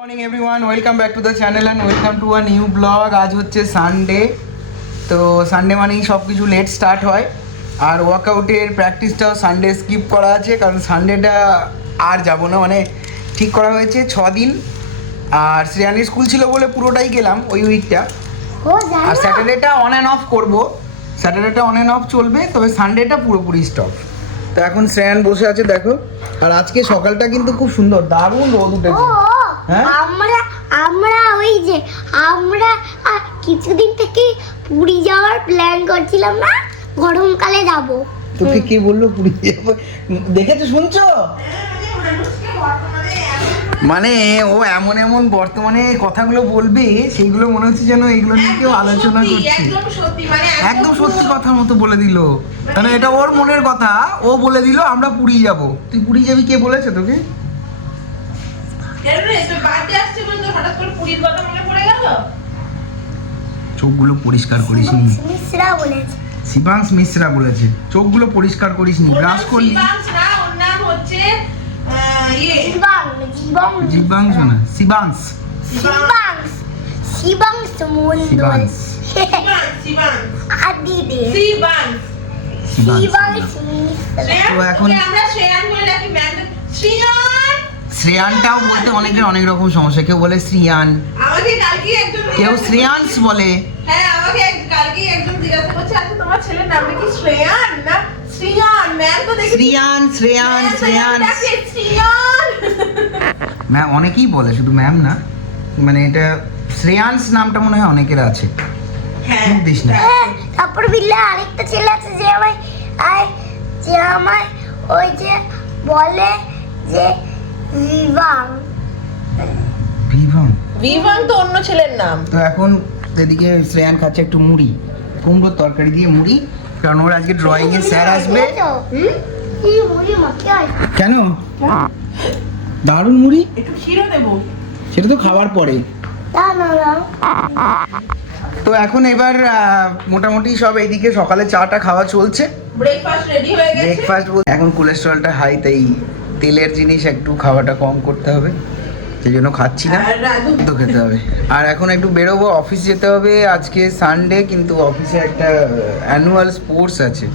Morning everyone, welcome back to the channel and welcome to a new blog. আজ হচ্ছে Sunday, তো Sunday মানেই সব কিছু লেট স্টার্ট হয়। আর ওয়ার্কআউটের প্র্যাকটিসটাও সানডে স্কিপ করা আছে, কারণ সানডেটা আর যাব না, মানে ঠিক করা হয়েছে 6 দিন। আর শ্রেয়ানির স্কুল ছিল বলে পুরোটাই গেলাম ওই উইকটা। আর স্যাটারডেটা অন অ্যান্ড অফ করবো, স্যাটারডেটা অন অ্যান্ড অফ চলবে, তবে সানডেটা পুরোপুরি স্টপ। তো এখন শ্রেয়ান বসে আছে দেখো। আর আজকে সকালটা কিন্তু খুব সুন্দর, দারুণ রোদ উঠেছে। হ্যাঁ, আমরা ওই যে আমরা কিছুদিন থেকে পুরী যাওয়ার প্ল্যান করছিলাম না, গরমকালে যাব। তোকে কে বললো পুরী যাবো? দেখেছো, শুনছো? মানে ও এমন এমন বর্তমানে কথাগুলো বলবে, সেইগুলো মনে হচ্ছে যেন এগুলো নিয়ে কেউ আলোচনা করছে। একদম সত্যি কথার মতো বলে দিল, মানে এটা ওর মনের কথা, ও বলে দিল আমরা পুরী যাব। তুই পুরী যাবি, কে বলেছে তোকে? চোখগুলো পরিষ্কার করিস নি, মিশ্রা বলেছে। শিবাংশ মিশ্রা বলেছে চোখগুলো পরিষ্কার করিস নি, ব্রাশ করলি। জীবাংশ না, শিবাংশ। শিবাংশ মন্ডল। আদিদে শিবাংশ মিশ্রা। তো এখন শ্রেয়ানটাও বলতে অনেকের অনেক রকম সমস্যা, কেউ বলে শ্রিয়ান, কেউ শ্রেয়াংশ বলে। হ্যাঁ, আমাকে কালকে একজন জিজ্ঞাসা করছে, আচ্ছা তোমার ছেলের নাম কি শ্রেয়ান না শ্রিয়ান? ম্যাম তো দেখি শ্রিয়ান, শ্রেয়ান, শ্রেয়ান, শ্রিয়ান। ম্যাম অনেকেই বলে, শুধু ম্যাম না, মানে এটা শ্রেয়াংশ নামটা মনে হয় অনেকের আছে। হ্যাঁ, দিস না। তারপর বিল্লা আরেকটা ছেলে আছে যে আমায় ওই যে বলে যে বিবাং। বিভাং, বিভান তো অন্য ছেলের নাম। তো এখন এদিকে শ্রেয়ান খাচ্ছে একটু মুড়ি, কুমড়োর তরকারি দিয়ে মুড়ি, কারণ ওর আজকে ড্রয়িং এর স্যার আসবে। এই মুড়ি মাখা আছে। কেন? দারুণ মুড়ি। একটু শিরো দেবো। সেটা তো খাওয়ার পরে। না না না। তো এখন এবার মোটামুটি সব এইদিকে সকালে চাটা খাওয়া চলছে, ব্রেকফাস্ট রেডি হয়ে গেছে। ব্রেকফাস্ট। এখন কোলেস্ট্রলটা হাই, তাই তেলের জিনিস একটু খাওয়াটা কম করতে হবে, সেই জন্য খাচ্ছি না, আর রাজু তো খেতে হবে। আর এখন একটু বেরোবো, অফিস যেতে হবে। আজকে সানডে, কিন্তু অফিসে একটা অ্যানুয়াল স্পোর্টস আছে।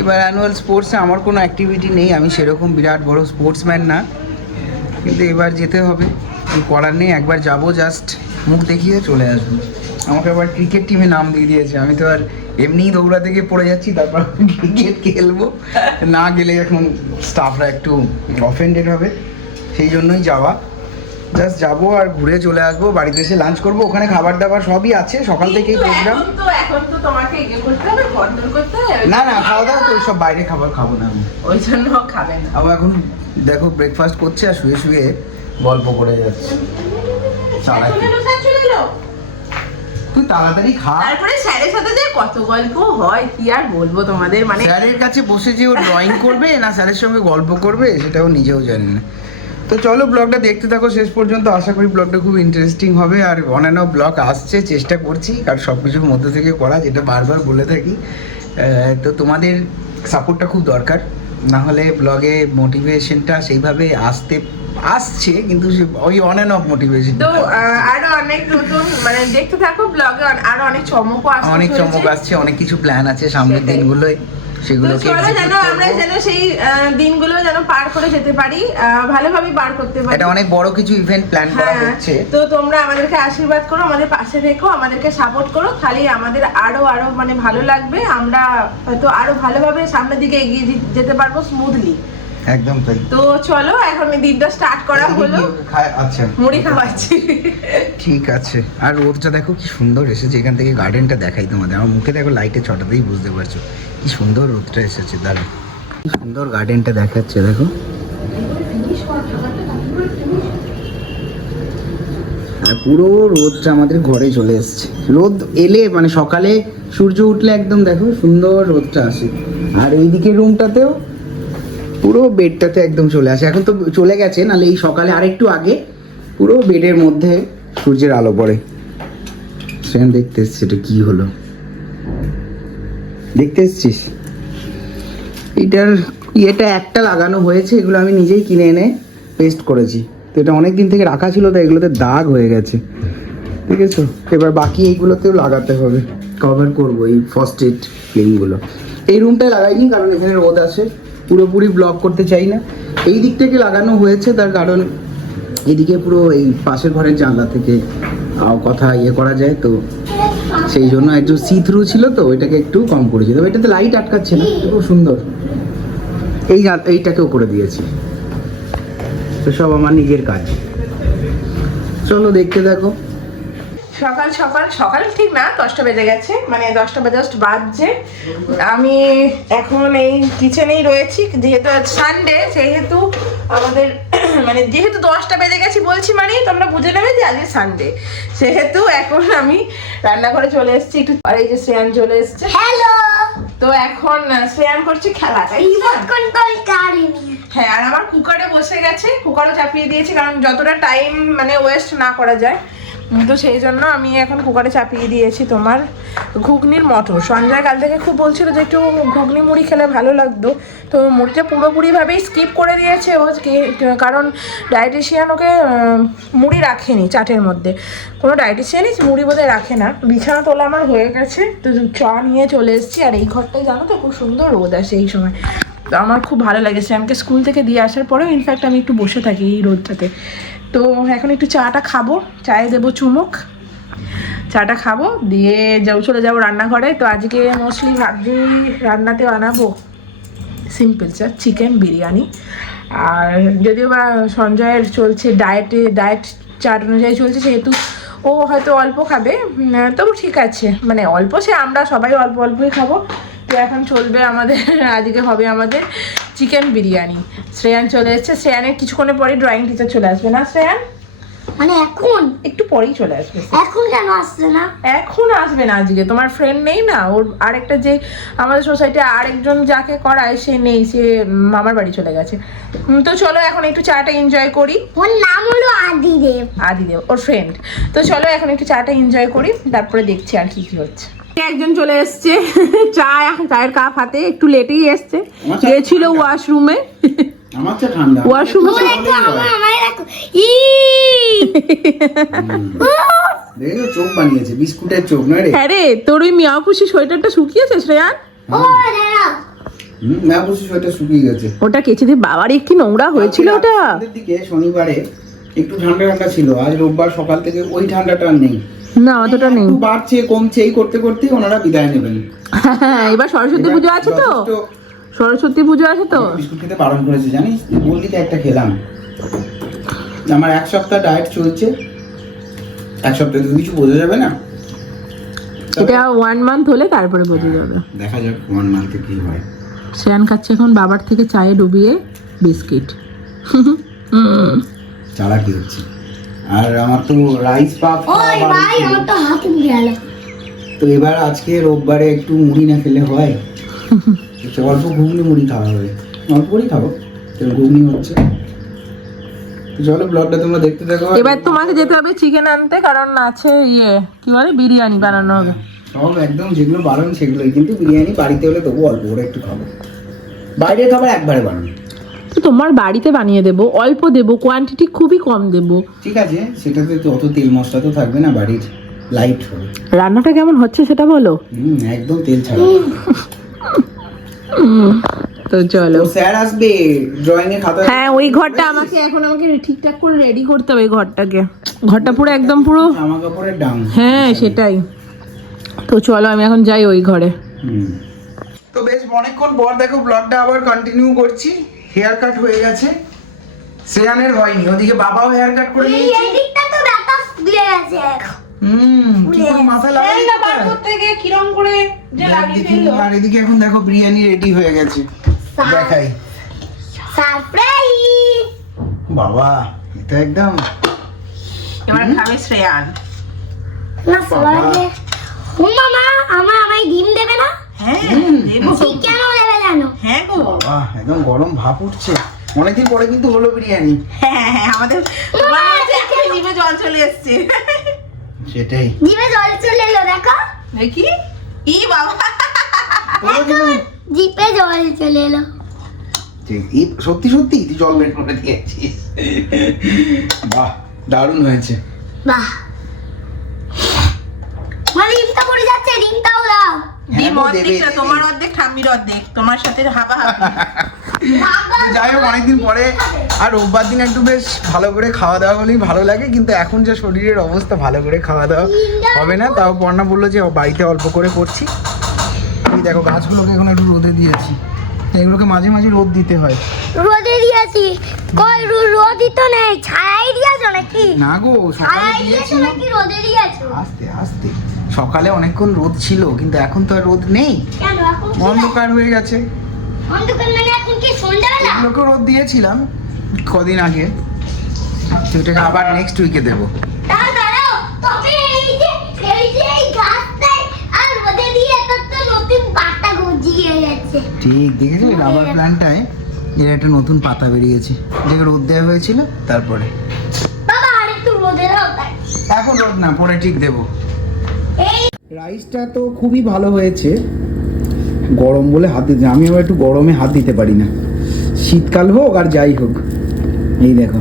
এবার অ্যানুয়াল স্পোর্টসে আমার কোনো অ্যাক্টিভিটি নেই, আমি সেরকম বিরাট বড় স্পোর্টসম্যান না, কিন্তু এবার যেতে হবে, কি করার নেই। একবার যাব, জাস্ট মুখ দেখিয়ে চলে আসবো। আমাকে আবার ক্রিকেট টিমে নাম দিয়ে দিয়েছে, আমি তো আর এমনিই দৌড়াতে গিয়ে পড়ে যাচ্ছি, তারপর ক্রিকেট খেলবো, না গেলে এখন স্টাফরা একটু অফেন্ডেড হবে, সেই জন্যই যাওয়া। জাস্ট যাবো আর ঘুরে চলে আসবো, বাড়িতে এসে লাঞ্চ করবো, ওখানে খাবার দাবার সবই আছে, সকাল থেকেই প্রোগ্রাম। এখন তো তোমাকে ইয়ে করতে হবে, বন্ধন করতে হবে। না না, খাওয়া দাওয়া তো সব বাইরে খাবার খাবো না আমি, ওই জন্য খাবে না। আবার এখন দেখো ব্রেকফাস্ট করছে আর শুয়ে শুয়ে গল্প করে যাচ্ছে। তুই তাড়াতাড়ি খা। তারপরে স্যারের সাথে যে কত গল্প হয় কি আর বলবো তোমাদের, মানে স্যারের কাছে বসে যে ও ড্রয়িং করবে না স্যারের সঙ্গে গল্প করবে, সেটাও নিজেও জানি না। তো চলো ব্লগটা দেখতে থাকো শেষ পর্যন্ত, আশা করি ব্লগটা খুব ইন্টারেস্টিং হবে। আর অন্যান্য ব্লগ আসছে, চেষ্টা করছি কারণ সব কিছুর মধ্যে থেকে করা, যেটা বারবার বলে থাকি। তো তোমাদের সাপোর্টটা খুব দরকার, না হলে ব্লগে মোটিভেশনটা সেইভাবে আসছে, কিন্তু ওই অন অ্যান্ড অফ মোটিভেশন। তো আরো অনেক নতুন, মানে দেখতে থাকো ব্লগে, আরো অনেক চমকও আসছে, অনেক চমক আসছে, অনেক কিছু প্ল্যান আছে সামনের দিনগুলোয়, সেগুলোকে যেন আমরা যেন সেই দিনগুলো যেন পার করে যেতে পারি, ভালোভাবে পার করতে পারি। এটা অনেক বড় কিছু ইভেন্ট প্ল্যান করা হচ্ছে। তো তোমরা আমাদেরকে আশীর্বাদ করো, আমাদের পাশে থেকো, আমাদেরকে সাপোর্ট করো, খালি আমাদের আরো মানে ভালো লাগবে, আমরা হয়তো আরো ভালোভাবে সামনের দিকে এগিয়ে যেতে পারবো স্মুথলি। একদম তাই। তো চলো এখন দিনটা স্টার্ট করা হলো। আচ্ছা, মুড়ি খাওয়াচ্ছি। ঠিক আছে। আর রোদটা দেখো কি সুন্দর এসেছে, এখান থেকে গার্ডেনটা দেখাই তোমাদের, আমার মুখে দেখো লাইটের ছটাতেই বুঝতে পারছো কি সুন্দর রোদটা এসেছে। দাঁড়া, কি সুন্দর গার্ডেনটা দেখাচ্ছে দেখো। আর পুরো রোদটা আমাদের ঘরে চলে এসছে। রোদ এলে মানে সকালে সূর্য উঠলে একদম দেখো সুন্দর রোদটা আসে। আর এইদিকে রুমটাতেও পুরো বেডটাতে একদম চলে আসে। এখন তো চলে গেছে, নাহলে এই সকালে আরেকটু আগে পুরো বেডের মধ্যে সূর্যের আলো পড়ে। সেখানে দেখতে এসছি, এটা কি হলো দেখতে এসছিস? এটার ইয়েটা একটা লাগানো হয়েছে, এগুলো আমি নিজেই কিনে এনে পেস্ট করেছি। তো এটা অনেক দিন থেকে রাখা ছিল, তো এগুলোতে দাগ হয়ে গেছে, ঠিক আছে। এবার বাকি এইগুলোতেও লাগাতে হবে, কভার করবো এই ফ্রস্টেড ফিল্মগুলো। এই রুমটায় লাগাইনি কারণ এখানে রোদ আসে, পুরোপুরি ব্লক করতে চাই না। এই দিক থেকে লাগানো হয়েছে তার কারণ এদিকে পুরো এই পাশের ঘরের জানলা থেকে কথা ইয়ে করা যায়, তো সেই জন্য একটু সি থ্রু ছিল, তো ওইটাকে একটু কম করেছি। তবে এটাতে লাইট আটকাচ্ছে না, খুব সুন্দর। এইটাকেও করে দিয়েছি, তো সব আমার নিজের কাজ। চলো দেখতে থাকো। সকাল সকাল সকাল ঠিক না, 10টা বেজে গেছে, মানে 10টা জাস্ট বাজছে। আমি এখন এই কিচেনেই রয়েছি, যেহেতু আজ সানডে, সেহেতু আমাদের মানে যেহেতু 10টা বেজে গেছি বলছি, মানে তোমরা বুঝে নেবে যে আজকে সানডে, সেহেতু এখন আমি রান্নাঘরে চলে এসেছি একটু। আর এই যে শ্রেয়ান চলে এসছে, হ্যালো। তো এখন শ্রেয়ান করছে খেলা, তাই কি রিমোট কন্ট্রোল কারিনি। হ্যাঁ, আর আমার কুকারে বসে গেছে, কুকারও চাপিয়ে দিয়েছি কারণ যতটা টাইম মানে ওয়েস্ট না করা যায়, তো সেই জন্য আমি এখন কুকারে চাপিয়ে দিয়েছি তোমার ঘুগনির মটর। সঞ্জয় কাল থেকে খুব বলছিল যে একটু ঘুগনি মুড়ি খেলে ভালো লাগতো, তো মুড়িটা পুরোপুরিভাবেই স্কিপ করে দিয়েছে ও, কারণ ডায়েটিশিয়ান ওকে মুড়ি রাখেনি চাটের মধ্যে, কোনো ডায়েটিশিয়ানই মুড়ি বোধহয় রাখে না। বিছানা তোলা আমার হয়ে গেছে, তো চা নিয়ে চলে এসেছি। আর এই ঘরটায় জানো তো খুব সুন্দর রোদ আসে এই সময়, তো আমার খুব ভালো লাগে। শ্যামকে স্কুল থেকে দিয়ে আসার পরেও ইনফ্যাক্ট আমি একটু বসে থাকি এই রোদটাতে। তো এখন একটু চাটা খাবো, চায়ে দেবো চুমুক, চাটা খাবো দিয়ে চলে যাবো রান্নাঘরে। তো আজকে মোস্টলি ভাবছি রান্নাতে বানাবো সিম্পল চিকেন বিরিয়ানি। আর যদিও বা সঞ্জয়ের চলছে ডায়েট চার্ট অনুযায়ী চলছে, সেহেতু ও হয়তো অল্প খাবে, তবু ঠিক আছে, মানে অল্প, সে আমরা সবাই অল্প অল্পই খাবো। তো এখন চলবে আমাদের, আজকে হবে আমাদের চিকেন বিরিয়ানি। শ্রেয়ান চলে এসছে, শ্রেয়ানের কিছুক্ষণের পরে ড্রয়িং টিচার চলে আসবে না শ্রেয়ান? মানে এখন একটু পরেই চলে আসবে। এখন কেন আসছে না? এখন আসবে না, আজকে তোমার ফ্রেন্ড নেই না, ওর আরেকটা যে আমাদের সোসাইটি আরেকজন যাকে করায় সে নেই, সে মামার বাড়ি চলে গেছে। তো চলো এখন একটু চাটা এনজয় করি। ওর নাম হলো আদিদেব। আদিদেব ওর ফ্রেন্ড। তো চলো এখন একটু চাটা এনজয় করি, তারপরে দেখছি আর কি কি হচ্ছে। একজন চলে এসছে চায়ের কাপ হাতে, একটু লেটেই এসছে, গিয়েছিল ওয়াশরুমে। আমার তো ঠান্ডা, ওয়াশরুমে আমায় রাখো। দেখো চোখ বানিয়েছে, বিস্কুটের চোখ না রে? হ্যাঁ রে, তোর ওই মিয়াও খুশি সোয়েটারটা শুকিয়েছে শ্রেয়ান? ও দাঁড়াও, না বসে সেটা শুকিয়ে গেছে। ওটা কেচে দিয়ে বাবার কি নোংরা হয়েছিল ওটা। আমাদের দিকে শনিবারে একটু ঠান্ডা ঠান্ডা ছিল, আজ রোববার সকাল থেকে ওই ঠান্ডাটা আর নেই, না অতটা নেই, একটু বাড়ছে কমছে, এই করতে করতেই ওনারা বিদায় নেবেন। হ্যাঁ, এবার সরস্বতী পুজো আছে তো, সরস্বতী পুজো আছে তো। বিস্কুট খেতে বারণ করেছে জানিস, বললি তো একটা খেলাম। আমার 1 সপ্তাহ ডায়েট চলছে, 1 সপ্তাহে তো কিছু বোঝা যাবে না, এটা 1 মান্থ হলে তারপরে বোঝা যাবে। দেখা যাক 1 মান্থে কি হয়। শ্রেয়ান খাচ্ছে এখন বাবার থেকে চায়ে ডুবিয়ে বিস্কিট। চালাকি হচ্ছে। আর আমার তো রাইস পাপ ওই ভাই আমার তো হাত উঠে গেল। তো এবার আজকে রোববারে একটু মুড়ি না খেলে হয়, একটু অল্প ঘুগনি মুড়ি খাওয়া হবে, অল্প করেই খাবো, ঘুগনি হচ্ছে। তো চলো ব্লগটা তোমরা দেখতে থাকো। এবার তোমাকে যেতে হবে চিকেন আনতে, কারণ আছে ইয়ে কি বলে বিরিয়ানি বানানো হবে। সব একদম যেগুলো বানান সেগুলোই, কিন্তু বিরিয়ানি বাড়িতে হলে তবু অল্প করে একটু খাবো, বাইরের খাবার একবারে বানানো। তো তোমার বাড়িতে বানিয়ে দেবো, অল্প দেবো, কোয়ান্টিটি খুবই কম দেবো। ঠিক আছে, সেটাতে তো অত তেল মশলা তো থাকবে না, বাড়ির লাইট হবে। রান্নাটা কেমন হচ্ছে সেটা বলো। একদম তেল ছাড়া। তো চলো, স্যার আসবে ড্রয়িং এর খাতা। হ্যাঁ ওই ঘরটা আমাকে ঠিকঠাক করে রেডি করতে হবে, ঘরটা পুরো একদম পুরো জামা কাপড়ের ডাং। হ্যাঁ সেটাই। তো চলো আমি এখন যাই ওই ঘরে। তো বেশ অনেকক্ষণ পর দেখো ব্লগটা আবার কন্টিনিউ করছি। হেয়ার কাট হয়ে গেছে, শ্রেয়ানের হয়নি, ওদিকে বাবাও হেয়ার কাট করে নিয়েছে। এই দিকটা তো ব্যথা ফুলে গেছে। কি করে মাথা লাগাই না থেকে কিরম করে যে লাগিয়ে ফেললো। আর এদিকে এখন দেখো বিরিয়ানি রেডি হয়ে গেছে, দেখাই। সারপ্রাইজ! বাবা এটা একদম এবার খাবে শ্রেয়ান। না সবাই ও মামা আমায় ডিম দেবে না? হ্যাঁ দেবো। চিকেন দেবে জানো? হ্যাঁ গো, বাবা একদম গরম ভাপ উঠছে, অনেকদিন পরে কিন্তু হলো বিরিয়ানি। হ্যাঁ আমাদের জিভে জল চলে এসছে। সেটাই, জিভে জল চলে এলো দেখো, দেখি ই বাবা, জিভে জল চলে এলো। সত্যি সত্যি তুই জল বের করে দিয়েছিস। বাহ, দারুণ হয়েছে। বাহ, মানে ডিমটা পড়ে যাচ্ছে, ডিমটাও দাও। ডিম হ্যাঁ, অর্ধেক দেবে, না, দেবে। তোমার অর্ধেক ঠাম্মির অর্ধেক, তোমার সাথে হাবাহাবি। বাবা, যাই হোক, অনেকদিন পরে আর রোববার দিন একটু বেশ ভালো করে খাওয়া দাওয়া হলেই ভালো লাগে, কিন্তু এখন যে শরীরের অবস্থা, ভালো করে খাওয়া দাওয়া হবে না। তাও পর্ণা বললো যে বাড়িতে অল্প করে করছি। এই দেখো, গাছগুলোকে এখন একটু রোদে দিয়েছি, এগুলোকে মাঝে মাঝে রোদ দিতে হয়। রোদে দিয়েছি, কই রোদই তো নেই, ছায়াই দিয়েছো নাকি? না গো, সকালে ছায়াই দিয়েছো দিয়েছি। নাকি রোদে দিয়েছো? আস্তে আস্তে, সকালে অনেকক্ষণ রোদ ছিল, কিন্তু এখন তো আর রোদ নেই, কেন এখন কি? অন্ধকার হয়ে গেছে। অন্ধকার মানে এখন কি সন্ধ্যাবেলা? এগুলোকে রোদ দিয়েছিলাম কদিন আগে, তো এটাকে আবার নেক্সট উইকে দেবো। দাঁড়াও, তবে এই গাছটায় আর রোদে দিয়ে কত নতুন পাতা গজিয়ে গেছে। ঠিক দেখেছো, রাবার প্ল্যান্টটায় এর একটা নতুন পাতা বেরিয়েছে, যেটা রোদ দেওয়া হয়েছিল। তারপরে বাবা আর একটু রোদে দাও তাই। এখন রোদ না, পরে ঠিক দেবো। এই রাইসটা তো খুবই ভালো হয়েছে, গরম বলে হাত দিতে, আমি আবার একটু গরমে হাত দিতে পারি না, শীতকাল হোক আর যাই হোক। এই দেখো,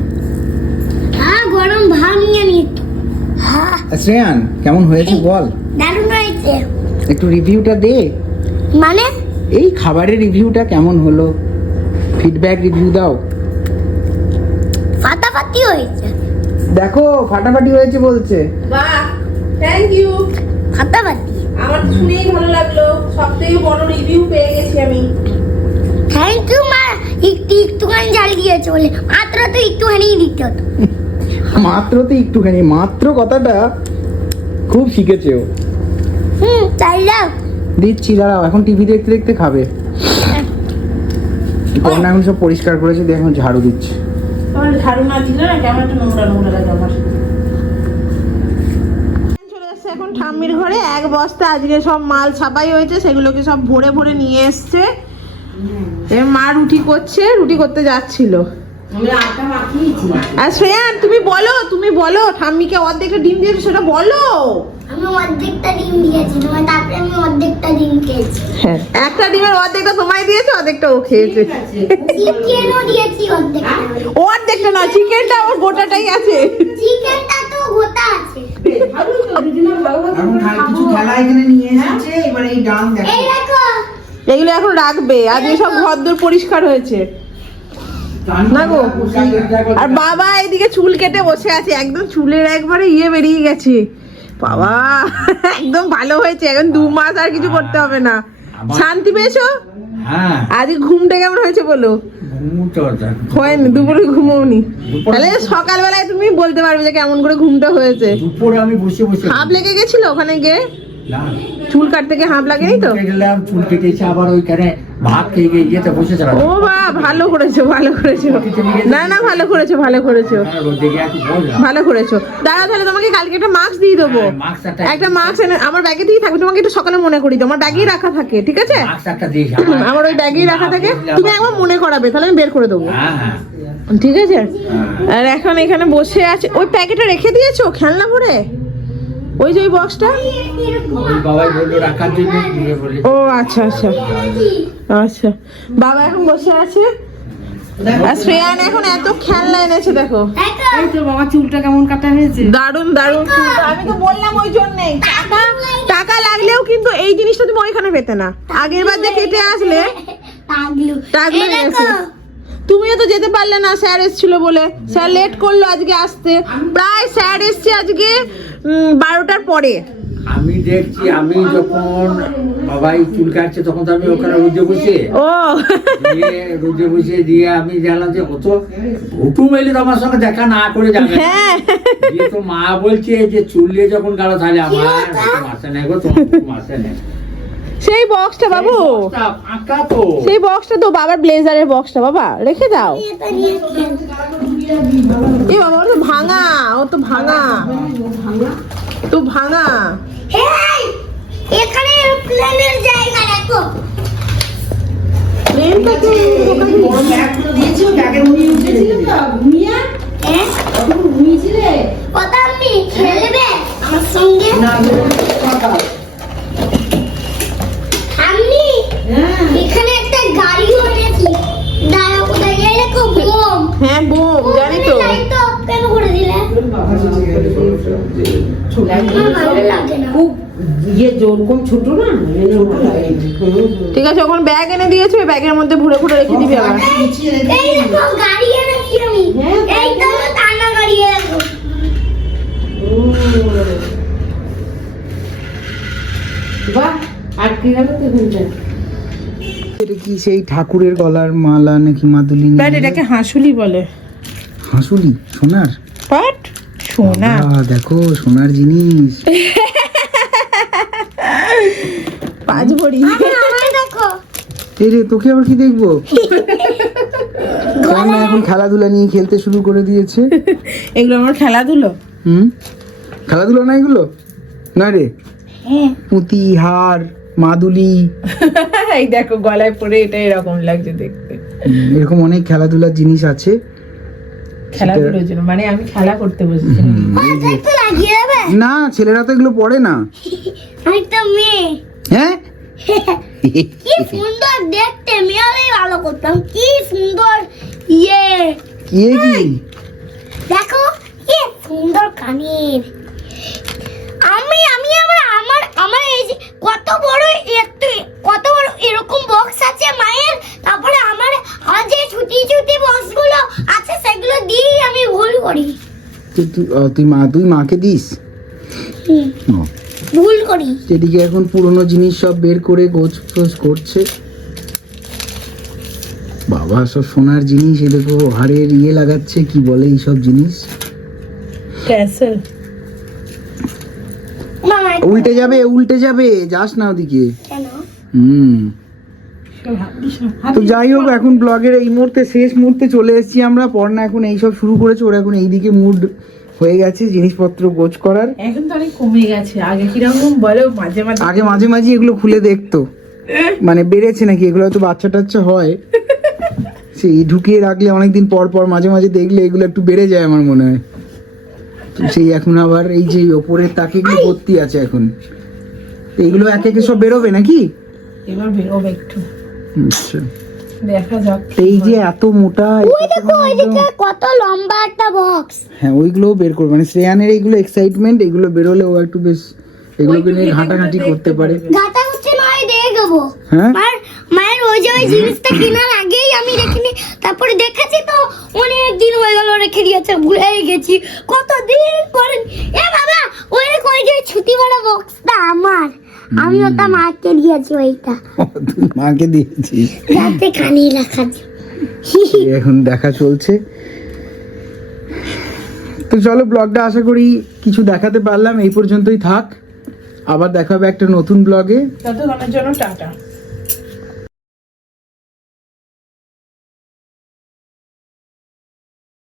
গরম ভাব নিয়ে নি। হ্যাঁ, শ্রেয়ান কেমন হয়েছে বল, দারুণ হয়েছে। একটু রিভিউটা দে। মানে এই খাবারের রিভিউটা কেমন হলো, ফিডব্যাক রিভিউ দাও। ফাটাফাটি হয়েছে, দেখো ফাটাফাটি হয়েছে বলছে। বাহ, থ্যাংক ইউ। ফাটাফাটি। আমার তো শুনেই ভালো লাগলো, সবথেকে বড় রিভিউ পেয়ে গেছি আমি। থ্যাংক ইউ মা, একটুখানি জাল দিয়েছে বলে, মাত্র তো একটুখানি দিতে হতো। মাত্র তো একটুখানি, মাত্র কথাটা খুব শিখেছে ও। চাই দাও। দিচ্ছি, দাঁড়াও, এখন টিভি দেখতে দেখতে খাবে। কন্যা এখন সব পরিষ্কার করেছে, দিয়ে এখন ঝাড়ু দিচ্ছে। আমার ঝাড়ু না দিলে না কেমন একটা নোংরা নোংরা লাগে আমার। চলে এসছে এখন ঠাম্মির ঘরে, এক বস্তা আজকে সব মাল ছাপাই হয়েছে, সেগুলোকে সব ভরে ভরে নিয়ে এসছে। এবার মা রুটি করছে, রুটি করতে যাচ্ছিল। আর শ্রেয়ান তুমি বলো ঠাম্মিকে অর্ধেকটা ডিম দিয়েছো সেটা বলো। আমি অর্ধেকটা ডিম দিয়েছি তোমার, তারপরে আমি অর্ধেকটা ডিম খেয়েছি। হ্যাঁ, একটা ডিমের অর্ধেকটা তোমায় দিয়েছো, অর্ধেকটা ও খেয়েছে। চিকেনও দিয়েছি অর্ধেকটা। অর্ধেকটা না, চিকেনটা ওর গোটাটাই আছে। চিকেনটা তো গোটা আছে। এখন কিছু খেলা এখানে নিয়ে এসেছে, এবার এই ডান দেখো। এই দেখো, এগুলো এখন রাখবে, আজকে সব ঘরদোর পরিষ্কার হয়েছে না গো। আর বাবা এদিকে চুল কেটে বসে আছে, একদম চুলের একবারে বেরিয়ে গেছে বাবা। একদম ভালো হয়েছে, এখন 2 মাস আর কিছু করতে হবে না। শান্তি পেয়েছো? হ্যাঁ, আজকে ঘুমটা কেমন হয়েছে বলো? হয়নি, দুপুরে ঘুমোওনি? তাহলে সকালবেলায় তুমি বলতে পারবে যে কেমন করে ঘুমটা হয়েছে। দুপুরে আমি বসে বসে হাঁপ লেগে গেছিল ওখানে গিয়ে? না, চুল কাটতে গিয়ে হাঁপ লাগেনি তো? উঠে গেলাম, চুল কেটেছে, আবার ওইখানে ভাত খেয়ে গিয়ে ইয়েতে বসেছিলাম। ও বা, ভালো করেছো। না না, ভালো করেছো। রোদে গিয়ে একটু বসলাম। ভালো করেছো। দাঁড়া, তাহলে তোমাকে কালকে একটা মাস্ক দিয়ে দেবো। মাস্ক একটা মাস্ক এনে আমার ব্যাগে দিয়ে থাকবে, তোমাকে একটু সকালে মনে করি দাও, আমার ব্যাগেই রাখা থাকে, ঠিক আছে? মাস্ক একটা দিস আমার ওই ব্যাগেই রাখা থাকে, তুমি একবার মনে করাবে, তাহলে আমি বের করে দেবো, হ্যাঁ হ্যাঁ ঠিক আছে? আর এখন এখানে বসে আছে, ওই প্যাকেটে রেখে দিয়েছো খেলনা ভরে, ওই যে ওই বক্সটা। ওই বাবাই বললো রাখার জন্য, দিয়ে বলে ও আচ্ছা। বাবা এখন বসে আছে, আর শ্রেয়ান এখন এত খেলনা এনেছে দেখো। দারুন চুলটা। আমি তো বললাম ওই জন্যই, টাকা লাগলেও কিন্তু এই জিনিসটা তুমি ওইখানে পেতে না। আগের বার যে কেটে আসলে টাগলু এনেছে। তুমিও তো যেতে পারলে না, স্যার এসেছিল বলে, স্যার লেট করলো আজকে আসতে। প্রায় স্যার এসছে আজকে 12টার পরে। আমি দেখছি, আমি যখন বাবাই চুল কাটছে তখন তো আমি ওখানে রোদে বসে দিয়ে আমি জানলাম যে অত হুকুম এলে তো আমার সঙ্গে দেখা না করে যাবে। হ্যাঁ, দিয়ে তো মা বলছে যে চুল দিয়ে যখন গালো তাহলে আমার মাসে নেই গো, তোমার মাসে নেই। সেই বক্সটা বাবু, ফাঁকা তো, সেই বক্সটা তো বাবার ব্লেজারের বক্সটা, বাবা রেখে দাও। এ বাবা, ও তো ভাঙা, এই, এখানে এরোপ্লেনের জায়গা দেখো। প্লেনটা তো কথা আপনি খেলবে আমার সঙ্গে? আমি এখানে একটা গাড়িও এনেছি, দাঁড়া কোথায় গেলে দেখো, বোম। হ্যাঁ বোম, জানি তো। ভালো লাগে না। খুব ইয়ে যেরকম ছোট না ছোট লাগে। ঠিক আছে, ওখানে ব্যাগ এনে দিয়েছে, ওই ব্যাগের মধ্যে ভরে ভরে রেখে দিবি আবার। এই দেখো গাড়ি এনেছি আমি। এই তো টানা গাড়ি এনেছি। বাহ, আটকে গেল তো ঘুমটা। এটা কি সেই ঠাকুরের গলার মালা নাকি মাদুলি বাট এটাকে হাঁসুলি বলে। হাসুলি সোনার? বাট সোনা দেখো সোনার জিনিস। পাঁচ ভরি। আমায় দেখো। এই রে তোকে আবার কি দেখবো? কারণ এখন খেলাধুলা নিয়ে খেলতে শুরু করে দিয়েছে। এগুলো আমার খেলাধুলো। খেলাধুলা না এগুলো? না রে, হ্যাঁ পুঁতি, হার, মাদুলি, এই দেখো গলায় পরে এটা এরকম লাগছে দেখতে। এরকম অনেক খেলাধুলার জিনিস আছে। খেলাধুলোর জন্য মানে আমি খেলা করতে বসেছি। একটু লাগিয়ে দেবে। না, ছেলেরা তো এগুলো পড়ে না। আমি তো মেয়ে। হ্যাঁ কি সুন্দর দেখতে, মেয়েরাই ভালো করতাম। কি সুন্দর ইয়ে কি এ কি? দেখো কি সুন্দর কানের। আমি আমি আমার আমার আমার এই যে কত বড় এরকম বক্স আছে মায়ের। তারপরে আমার আর যে ছুটি ছুটি বক্সগুলো আছে সেগুলো দিয়েই আমি ভুল করি। তুই মাকে দিস? ও, ভুল করি। এদিকে এখন পুরনো জিনিস সব বের করে গোছ ফোছ করছে। বাবা সব সোনার জিনিস, এ দেখো হাড়ের ইয়ে লাগাচ্ছে, কি বলে এইসব জিনিস? ক্যাসেল। মামা উল্টে যাবে, যাস না ওদিকে। কেন? তো যাই হোক, এখন ব্লগের এই মুহূর্তে শেষ মুহূর্তে চলে এসেছি আমরা। পড়না এখন এইসব শুরু করেছে, ওরা এখন এইদিকে মুড হয়ে গেছে জিনিসপত্র গোছ করার। এখন তো অনেক কমে গেছে, আগে কিরকম বলো মাঝে মাঝে। আগে মাঝে মাঝে এগুলো খুলে দেখতো, মানে বেড়েছে নাকি, এগুলো হয়তো বাচ্চা টাচ্চা হয়, সেই ঢুকিয়ে রাখলে অনেকদিন পর পর মাঝে মাঝে দেখলে এগুলো একটু বেড়ে যায় আমার মনে হয়। তো সেই এখন আবার এই যে ওপরের তাকে এগুলো ভর্তি আছে এখন, এইগুলো একে একে সব বেরোবে নাকি? এবার বেরোবে একটু, আচ্ছা, দেখা যাক। এই যে এত মোটা, ওই দেখো ওইদিকে কত লম্বা একটা বক্স। হ্যাঁ ওইগুলোও বের করবে, মানে শ্রেয়ানের এইগুলো এক্সাইটমেন্ট, এগুলো বেরোলে ও একটু বেশ এগুলোকে নিয়ে ঘাটাঘাটি করতে পারে। গাটা হচ্ছে নয় দিয়ে দেবো। হ্যাঁ মায়ের ওই যে ওই জিনিসটা কেনার আগেই আমি দেখিনি, তারপরে দেখেছি তো অনেক দিন হয়ে গেল রেখে দিয়েছে, ভুলে গেছি কতদিন পরে। এ বাবা ওই যে ছুটি বড় বক্সটা আমার, আমি ওটা মাকে দিয়েছি ওইটা, তুই মাকে দিয়েছিস? যাতে কানে রাখা যায়। এই এখন দেখা চলছে। তো চলো, ব্লগটা আশা করি কিছু দেখাতে পারলাম, এই পর্যন্তই থাক। আবার দেখা হবে একটা নতুন ব্লগে। ততক্ষণের জন্য টাটা।